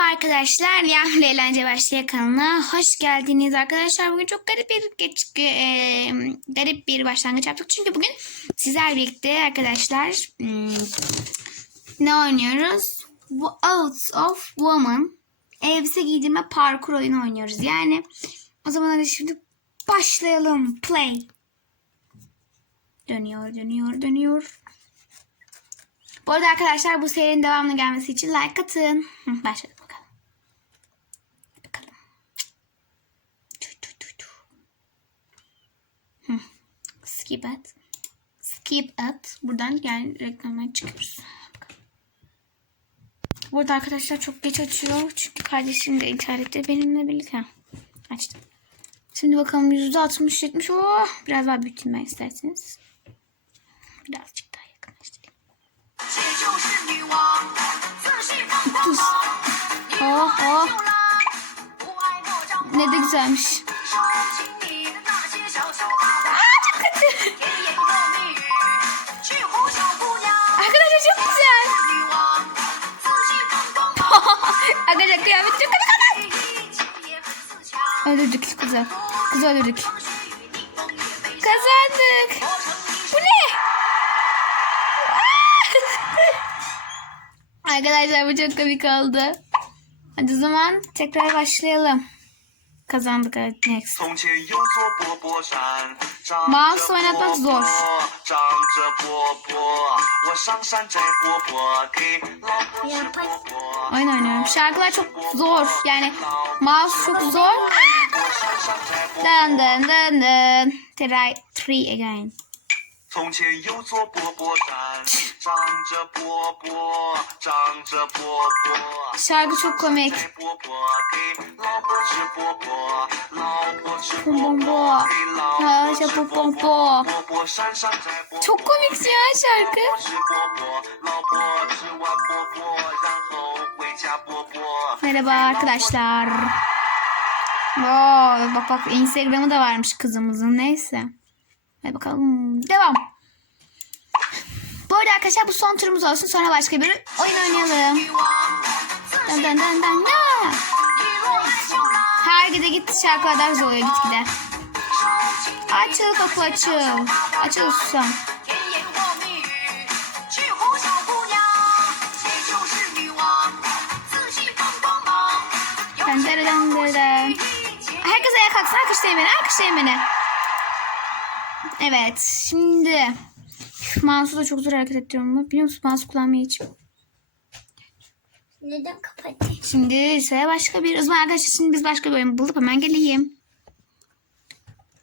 arkadaşlar. Yağmur Eğlence Başlaya kanalına hoş geldiniz arkadaşlar. Bugün çok garip bir geç, e, garip bir başlangıç yaptık. Çünkü bugün sizler birlikte arkadaşlar hmm, ne oynuyoruz? Out of Woman elbise giydirme parkur oyunu oynuyoruz. Yani o zaman hadi şimdi başlayalım. Play. Dönüyor, dönüyor, dönüyor. Bu arada arkadaşlar bu serinin devamlı gelmesi için like atın. Başladık bakalım. Bakalım. Tu, tu, tu, tu. Hı skip at. Skip at. Buradan yani reklamdan çıkıyoruz. Burada arkadaşlar çok geç açıyor. Çünkü kardeşim de internette benimle birlikte açtım. Şimdi bakalım %60-70. Oh, biraz daha büyüteyim ben isterseniz. Birazcık daha yakınlaştırayım. oh oh. Ne de güzelmiş. Öldürdük kızı. Kızı öldürdük. Kazandık. Bu ne? Arkadaşlar bu çok komik oldu. Hadi o zaman tekrar başlayalım. Kazandık evet next. Mouse oynatmak zor. Oyun oynuyorum. Şarkılar çok zor. Yani mouse çok zor. Dın dın dın dın. Try three again. 从前有座波波山，长着波波，长着波波。 Şarkı çok komik. 摘波波，给老婆吃波波，老婆吃波波波波，给老啊婆吃小波波波波。波波山上摘波波。 Çok komik ya şarkı. 吃波波，老婆吃完波波，然后回家波波。 Merhaba arkadaşlar. Oo, bak bak Instagram'ı da varmış kızımızın neyse. Hadi bakalım. Devam. Bu arada arkadaşlar bu son turumuz olsun. Sonra başka bir oyun oynayalım. Dan dan dan dan da. Her gide git şarkı kadar zorluyor gitgide. Açıl kapı açıl. Açıl susam. Herkes ayağa kalksın. Alkışlayın beni. Alkışlayın beni. Evet. Şimdi. Şu mouse'u da çok zor hareket ettiriyorum ama biliyor musun mouse kullanmayı hiç Neden kapattın? Şimdi ise başka bir. O zaman arkadaşlar şimdi biz başka bir oyun bulduk. Hemen geleyim.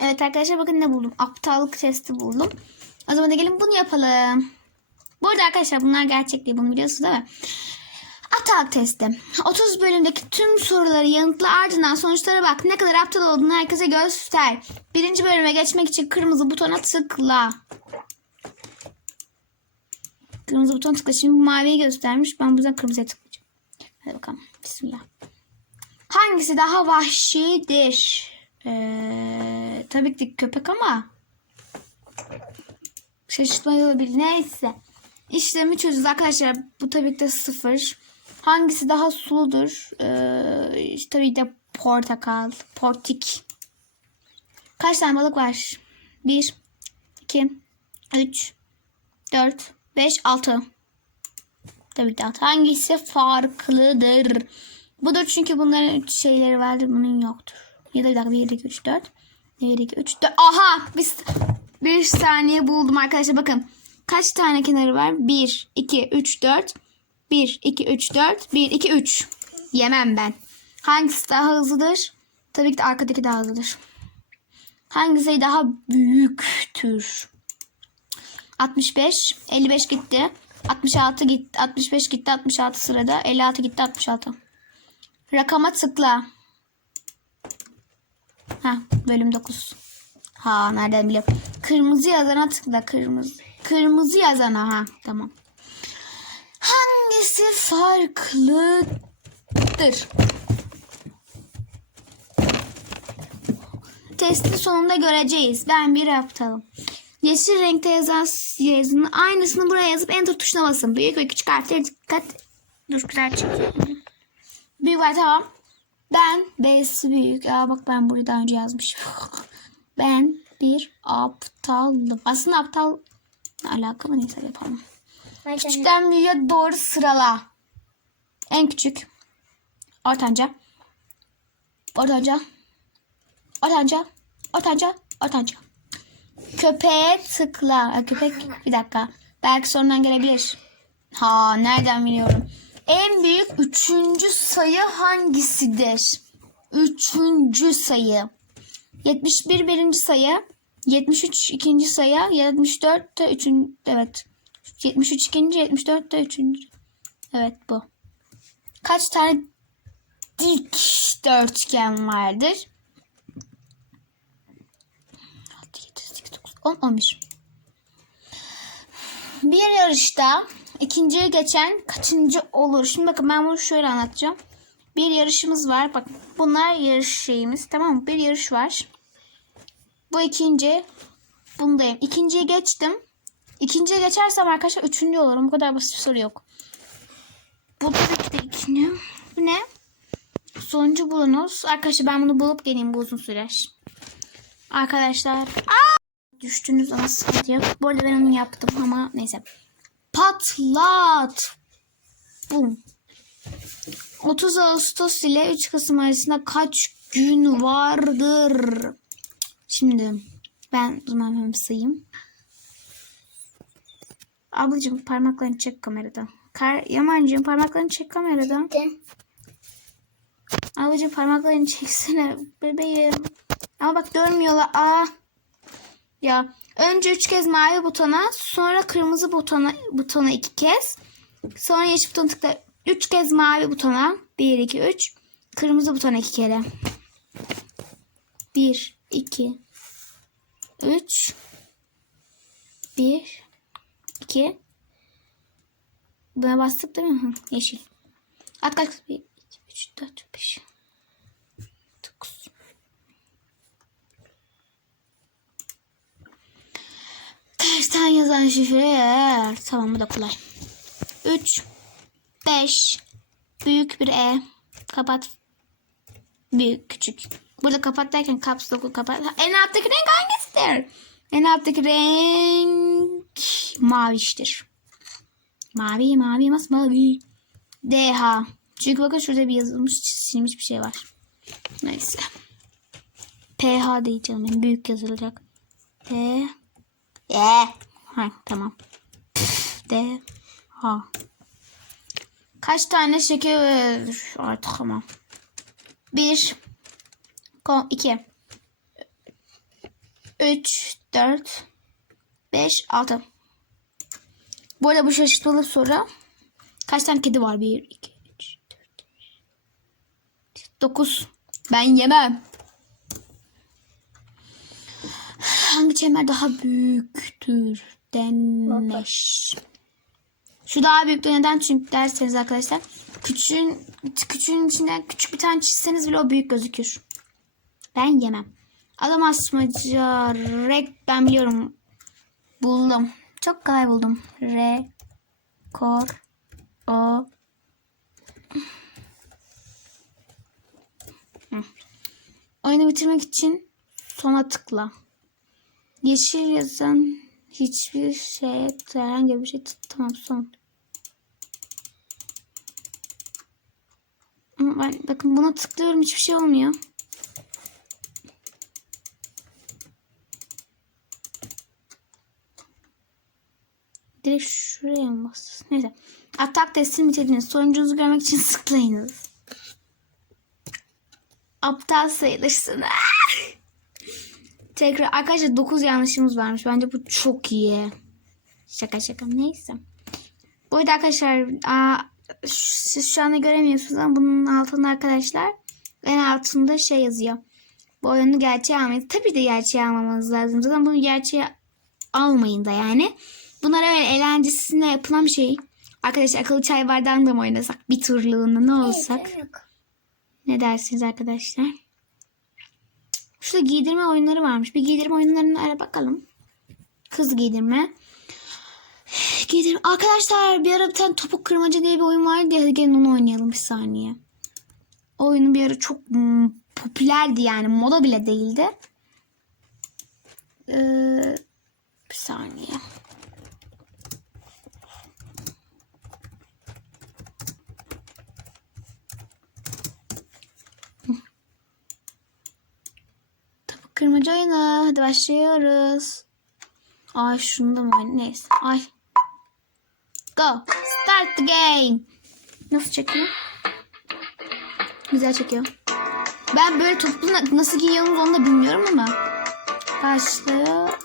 Evet arkadaşlar bakın ne buldum. Aptallık testi buldum. O zaman da gelin bunu yapalım. Bu arada arkadaşlar bunlar gerçek değil. Bunu biliyorsunuz değil mi? Aptallık testi. 30 bölümdeki tüm soruları yanıtla ardından sonuçlara bak. Ne kadar aptal olduğunu herkese göster. Birinci bölüme geçmek için kırmızı butona tıkla. Kırmızı buton tıkla. Şimdi bu maviyi göstermiş. Ben bu yüzden kırmızıya tıklayacağım. Hadi bakalım. Bismillah. Hangisi daha vahşidir? Ee, tabii ki köpek ama şaşırtmayı olabilir. Neyse. İşlemi çözeceğiz arkadaşlar. Bu tabii ki de sıfır. Hangisi daha suludur? Ee, işte tabii de portakal. Portik. Kaç tane balık var? 1, 2, 3, 4, 5, 6. Tabii ki de altı. Hangisi farklıdır? Budur çünkü bunların şeyleri vardır. Bunun yoktur. Ya da bir dakika. 1, 2, 3, 4. 1, 2, 3, 4. Aha! Bir, bir saniye buldum arkadaşlar. Bakın. Kaç tane kenarı var? 1, 2, 3, 4. 1, 2, 3, 4. 1, 2, 3. Yemem ben. Hangisi daha hızlıdır? Tabii ki de arkadaki daha hızlıdır. Hangisi daha büyüktür? 65, 55 gitti. 66 gitti, 65 gitti, 66 sırada. 56 gitti, 66. Rakama tıkla. Ha, bölüm 9. Ha, nereden biliyorum. Kırmızı yazana tıkla, kırmızı. Kırmızı yazana ha, tamam. Hangisi farklıdır? Testin sonunda göreceğiz. Ben bir aptalım. Yeşil renkte yazan yazının aynısını buraya yazıp enter tuşuna basın. Büyük ve küçük harflere dikkat. Dur güzel çekeyim. Büyük var tamam. Ben B'si büyük. Aa bak ben burayı daha önce yazmışım. ben bir aptallım. Aslında aptal ne alaka mı neyse yapalım. Bence Küçükten büyüğe doğru sırala. En küçük. Ortanca. Ortanca. Ortanca. Ortanca. Ortanca. Köpeğe tıkla. Köpek bir dakika. Belki sonundan gelebilir. Ha nereden biliyorum. En büyük üçüncü sayı hangisidir? Üçüncü sayı. 71 birinci sayı. 73 ikinci sayı. 74 de üçüncü. Evet. 73 ikinci, 74 de üçüncü. Evet bu. Kaç tane dik dörtgen vardır? 6, 7, 8, 9, 10, 11. Bir yarışta ikinciye geçen kaçıncı olur? Şimdi bakın ben bunu şöyle anlatacağım. Bir yarışımız var. Bak bunlar yarış şeyimiz. Tamam mı? Bir yarış var. Bu ikinci. Bundayım. İkinciye geçtim. İkinciye geçersem arkadaşlar üçüncü olurum. Bu kadar basit bir soru yok. Bu tabii de ikinci. Bu ne? Sonuncu bulunuz. Arkadaşlar ben bunu bulup geleyim. Bu uzun sürer. Arkadaşlar. Aa! Düştünüz ama sıkıntı yok. Bu arada ben onu yaptım ama neyse. Patlat. Bum. 30 Ağustos ile 3 Kasım arasında kaç gün vardır? Şimdi ben zaman hemen sayayım. Ablacığım parmaklarını çek kameradan. Kar Yamancığım parmaklarını çek kameradan. de. Ablacığım parmaklarını çeksene bebeğim. Ama bak dönmüyorlar. Aa. Ya önce üç kez mavi butona sonra kırmızı butona butona iki kez. Sonra yeşil butona tıkla. Üç kez mavi butona. Bir, iki, üç. Kırmızı butona iki kere. Bir, iki, üç. Bir, iki. Buna bastık değil mi? Hı, yeşil. At kaç? Bir, iki, üç, dört, beş. Dokuz. Tersten yazan şifre. Tamam bu da kolay. 3 5 büyük bir E. Kapat. Büyük küçük. Burada kapat derken lock'u kapat. En alttaki renk hangisidir? En alttaki renk maviştir. Mavi mavi masmavi. DH. Çünkü bakın şurada bir yazılmış çizilmiş bir şey var. Neyse. PH diyeceğim. Yani büyük yazılacak. P E. Ha tamam. D. Ha. Kaç tane şeker var? artık ama. Bir. Ko- iki. Üç. Dört. Beş. Altı. Bu arada bu şaşırtmalı soru. Kaç tane kedi var? Bir, iki, üç, dört, beş. Dokuz. Ben yemem. Hangi çember daha büyüktür denmiş. Şu daha büyüktür neden? Çünkü derseniz arkadaşlar küçüğün, küçüğün içinden küçük bir tane çizseniz bile o büyük gözükür. Ben yemem. Adam asmaca rek ben biliyorum. Buldum. Çok kolay buldum. Re kor o. Oyunu bitirmek için sona tıkla. Yeşil yazan hiçbir şeye herhangi bir şey tamam son. Ben, bakın buna tıklıyorum hiçbir şey olmuyor. Direkt şuraya mı bastınız? Neyse. Atak testini bitirdiniz. Sonucunuzu görmek için tıklayınız. Aptal sayılırsın. Tekrar arkadaşlar 9 yanlışımız varmış. Bence bu çok iyi. Şaka şaka neyse. Bu arada arkadaşlar aa, siz şu anda göremiyorsunuz ama bunun altında arkadaşlar en altında şey yazıyor. Bu oyunu gerçeğe almayın. Tabii de gerçeğe almamanız lazım. Zaten bunu gerçeğe almayın da yani. Bunlar öyle eğlencesine yapılan bir şey. Arkadaşlar akıllı çay bardağında mı oynasak? Bir turluğunda ne olsak? Ne dersiniz arkadaşlar? Şurada giydirme oyunları varmış. Bir giydirme oyunlarını ara bakalım. Kız giydirme. Giydirme. Arkadaşlar bir ara bir tane topuk kırmaca diye bir oyun vardı ya. Hadi gelin onu oynayalım bir saniye. O oyunun bir ara çok hmm, popülerdi yani moda bile değildi. Ee, bir saniye. Kırmacı oyunu. Hadi başlıyoruz. Ay şunu da mı? Neyse. Ay. Go. Start the game. Nasıl çekiyor? Güzel çekiyor. Ben böyle toplu na- nasıl giyiyorsunuz onu da bilmiyorum ama. Başlıyor.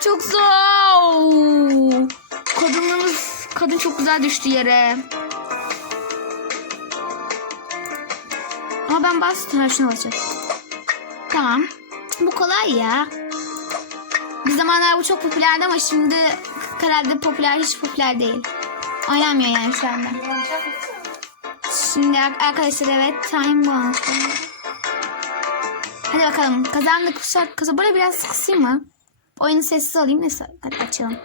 Çok zor. Kadınımız, kadın çok güzel düştü yere. Ama ben bastım. Ha şuna basacağım. Tamam. Bu kolay ya. Bir zamanlar bu çok popülerdi ama şimdi herhalde popüler hiç popüler değil. Oynanmıyor yani şu anda. Şimdi ar- arkadaşlar evet time bonus. Hadi bakalım kazandık bu şarkı kızı. Böyle biraz kısayım mı? Oyunu sessiz alayım. Neyse hadi açalım.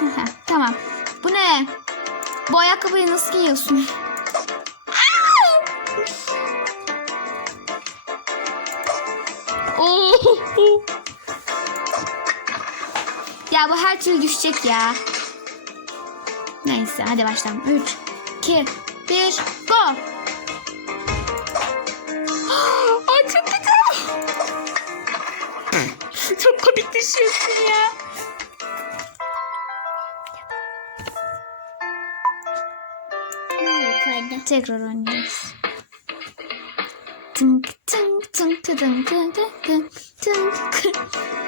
Tamam. Bu ne? Bu ayakkabıyı nasıl giyiyorsun? ya bu her türlü düşecek ya. Neyse hadi başlayalım. 3, 2, 1, go. Ay çok kötü. çok komik düşüyorsun ya. Tekrar oynayacağız. Tınk tınk tınk tınk tınk tınk tınk tınk.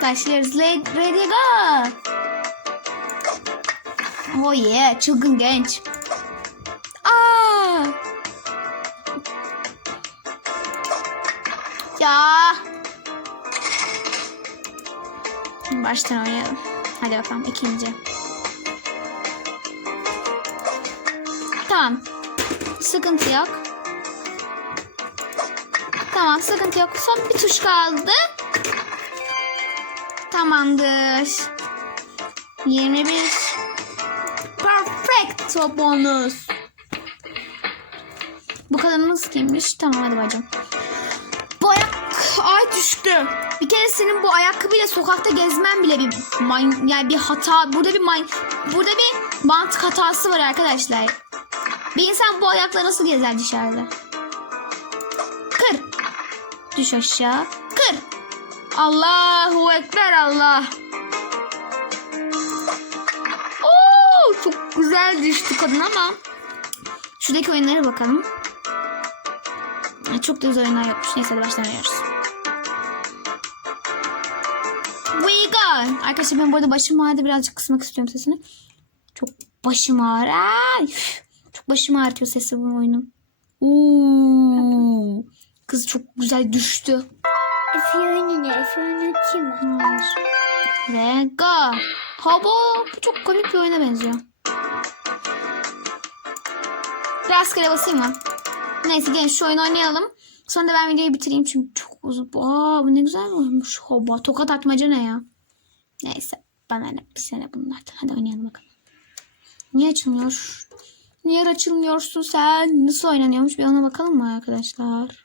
Başlıyoruz. Ready go. Oh yeah. Çılgın genç. Aa. Ya. Baştan oynayalım. Hadi bakalım ikinci. Tamam. Sıkıntı yok. Tamam sıkıntı yok. Son bir tuş kaldı. Tamamdır. 21. Perfect bonus. Bu kadınımız kimmiş? Tamam hadi bacım. Bu ayak... Ay düştü. Bir kere senin bu ayakkabıyla sokakta gezmen bile bir man... yani bir hata. Burada bir man... burada bir mantık hatası var arkadaşlar. Bir insan bu ayakla nasıl gezer dışarıda? Düş aşağı. Kır. Allahu Ekber Allah. Oo, çok güzel düştü kadın ama. Şuradaki oyunlara bakalım. Çok da güzel oyunlar yokmuş. Neyse hadi başlamıyoruz. We go. Arkadaşlar ben bu arada başım ağrıdı. Birazcık kısmak istiyorum sesini. Çok başım ağrı. Ay. Çok başım ağrıtıyor sesi bu oyunun. Oo. Kız çok güzel düştü. Efe oyunu ne? Efe oyunu kim? Hayır. Ve go. Hava. Bu çok komik bir oyuna benziyor. Rastgele basayım mı? Neyse gelin şu oyunu oynayalım. Sonra da ben videoyu bitireyim çünkü çok uzun. Aa bu ne güzel olmuş. Hoba. Tokat atmaca ne ya? Neyse. Bana ne? Bir sene bunlardan. Hadi oynayalım bakalım. Niye açılmıyor? Niye açılmıyorsun sen? Nasıl oynanıyormuş? Bir ona bakalım mı arkadaşlar?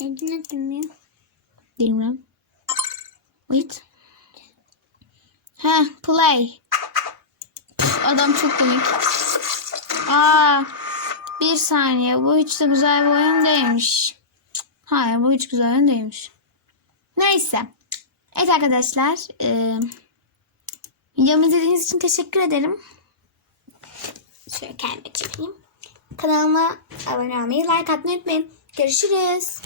Neden atmıyor? Bilmem. Wait. Heh, play. Püf, adam çok komik. Aa, bir saniye. Bu hiç de güzel bir oyun değilmiş. Hayır, bu hiç güzel oyun değilmiş. Neyse. Evet arkadaşlar. E, videomu izlediğiniz için teşekkür ederim. Şöyle kendime çekeyim. Kanalıma abone olmayı, like atmayı unutmayın. Görüşürüz.